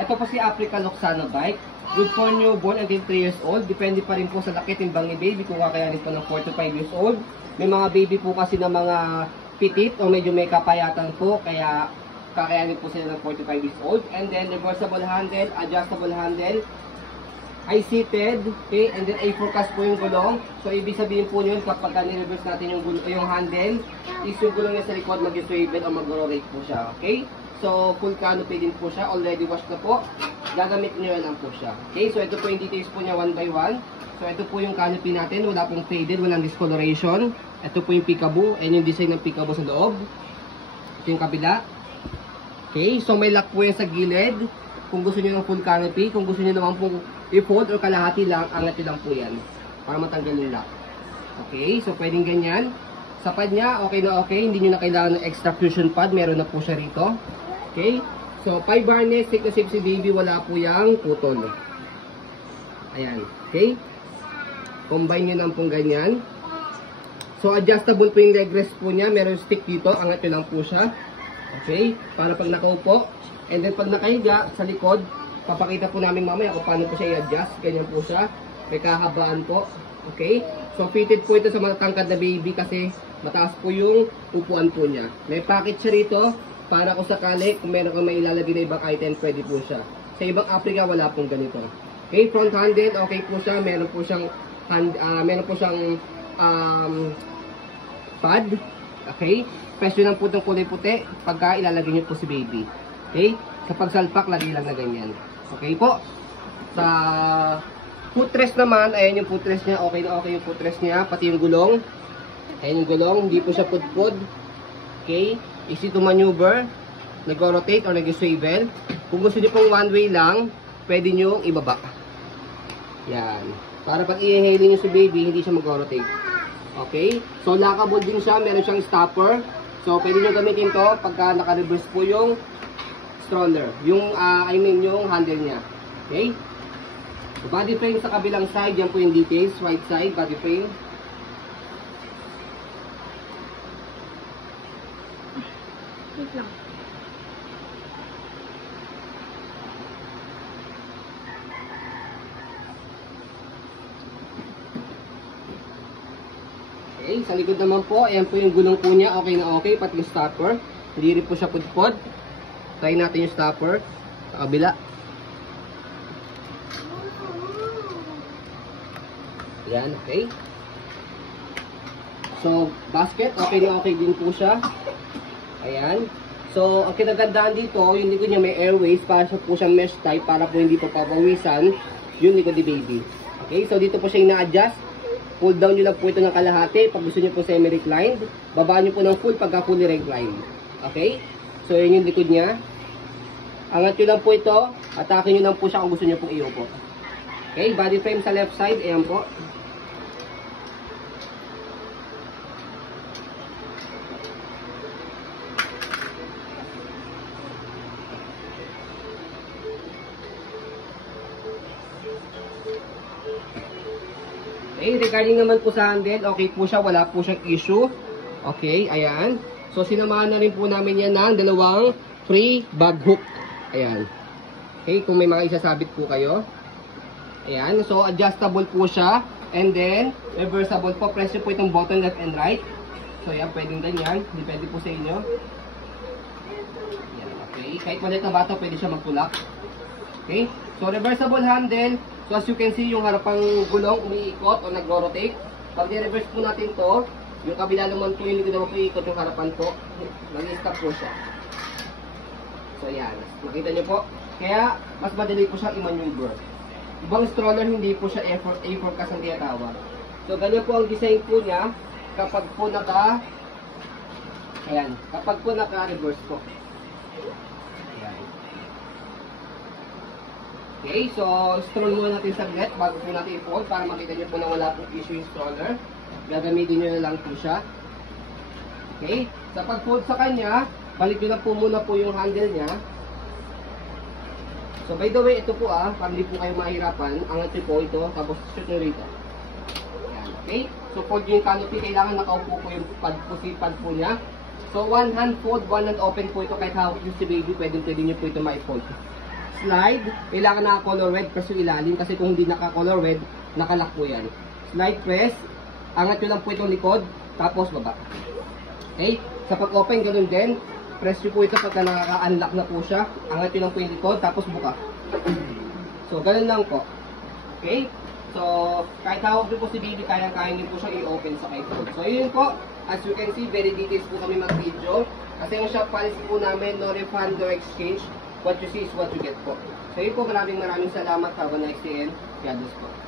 Ito po si Africa Loxano bike. Good for newborn until 3 years old. Depende pa rin po sa laki timbang ni baby kung kakayanin po ng 4 to 5 years old. May mga baby po kasi na mga pitit o medyo may kapayatan po, kaya kakayanin po sila ng 4 to 5 years old. And then reversible handle, adjustable handle, I-seated, okay, and then A4 po yung gulong. So ibig sabihin po yun kapag ni-reverse natin yung handle, is yung gulong niya sa likod mag-swivel o mag-rotate po siya, okay? So full canopy din po siya, already washed na po. Gagamit nyo lang po siya. Okay, so ito po yung details po niya one by one. So ito po yung canopy natin, wala pong faded, walang discoloration. Ito po yung peekaboo, and yung design ng peekaboo sa loob. Ito yung kabila. Okay, so may lock po yan sa gilid. Kung gusto niyo ng full canopy, kung gusto niyo naman pong i-fold or kalahati lang, angat nyo lang po yan. Para matanggal yung lock. Okay, so pwedeng ganyan. Sa pad niya, okay na okay. Hindi nyo na kailangan ng extra cushion pad. Meron na po siya rito. Okay, so 5 harness, safe na safe si baby, wala po yung putol. Ayan, okay. Combine nyo lang pong ganyan. So adjustable po yung leg rest po niya. Meron stick dito, angat nyo lang po siya. Okay, para pag nakaupo. And then pag nakahiga sa likod, papakita po namin mamaya kung paano po siya i-adjust. Ganyan po siya. May kahabaan po. Okay, so fitted po ito sa matatangkad na baby kasi mataas po yung upuan po niya. May packet siya rito. Para kung sakali, kung meron kang may ilalagay na ibang item, pwede po siya. Sa ibang Africa, wala pong ganito. Okay, front handed, okay po siya. Meron po siyang, pad. Okay, presyo lang po itong kulay puti pagka ilalagay niyo po si baby. Okay, kapag salpak, lagi lang na ganyan. Okay po. Sa footrest naman, ayan yung footrest niya. Okay na okay yung footrest niya. Pati yung gulong. Ayan yung gulong, hindi po siya pudpud. Okay, easy to maneuver, nag-rotate or nag-swivel. Kung gusto niyo pong one way lang, pwede niyo ibaba. Yan. Para pag i-hailing niyo si baby, hindi siya mag-rotate. Okay? So, lockable din siya. Meron siyang stopper. So, pwede niyo gamitin to pagka naka-reverse po yung stroller. Yung, yung handle niya. Okay? So, body frame sa kabilang side. Yan po yung details. Right side, body frame. Wait lang. Okay, sa likod naman po, ayan po yung gulong po niya, okay na okay, pati yung stopper. Hindi rin po siya pudpod. Try natin yung stopper sa kabila. Ayan, okay. So, basket, okay na okay din po siya. Ayan. So, ang kinagandaan dito, yung likod niya may airways para siya po siyang mesh type para po hindi po papawisan yung likod ni baby. Okay, so dito po siya na-adjust. Pull down nyo lang po ito ng kalahati pag gusto nyo po semi-reclined. Babaan nyo po ng full pagka fully reclined. Okay? So, yun yung likod niya. Angat nyo lang po ito. Atake nyo lang po siya kung gusto nyo pong iupo. Okay? Body frame sa left side. Ayan po. Okay, regarding naman po sa handle, okay po siya, wala po siyang issue. Okay, ayan. So, sinamahan na rin po namin yan ng dalawang free bag hook. Ayan. Okay, kung may mga isasabit po kayo. Ayan, so adjustable po siya. And then, reversible po. Press nyo po itong button left and right. So, ayan, pwedeng ganyan. Depende po sa inyo. Ayan, okay. Kahit maliit na bata, pwede siya magtulak. Okay, so reversible handle. So as you can see, yung harapang gulong umiikot o nag-rotate. Pag i-reverse po natin to, yung kabila naman po yung likod naman po iikot yung harapan po. Mag-stop po siya. So yan, makita nyo po. Kaya mas madali po siya i-maneuver. Ibang stroller hindi po siya A4 kas ang tinatawag. So ganyan po ang design po niya kapag po naka-reverse po. Okay, so stroll muna natin saglit bago po natin i-fold para makita nyo po na wala pong issue yung stroller. Gagamitin nyo na lang po siya. Okay, sa pag-fold sa kanya, balik nyo na po muna po yung handle niya. So by the way, ito po para hindi po kayo mahirapan, angat nyo po ito, tapos shoot nyo rito. Ayan, okay, so fold nyo yung canopy, kailangan nakaupo po yung pad po niya. So one hand fold, one hand open po ito, kahit hawak nyo si baby, pwede nyo po ito ma-fold. Slide, kailangan naka-color red, press yung ilalim kasi kung hindi naka-color red, nakalock po yan. Slide press, angat nyo lang po itong likod, tapos baba. Okay? Sa pag-open, ganun din. Press nyo po ito pagka nakaka-unlock na po siya. Angat nyo lang po yung likod, tapos buka. So, ganun lang po. Okay? So, kahit hawak nyo po si baby, kaya-kaya nyo po siya i-open sa iPhone. So, yun po. As you can see, very details po kami mag-video. Kasi yung shop policy po namin, no refund, no exchange. What you see is what you get po. So, yun po. Maraming salamat. Have a nice day and God bless po.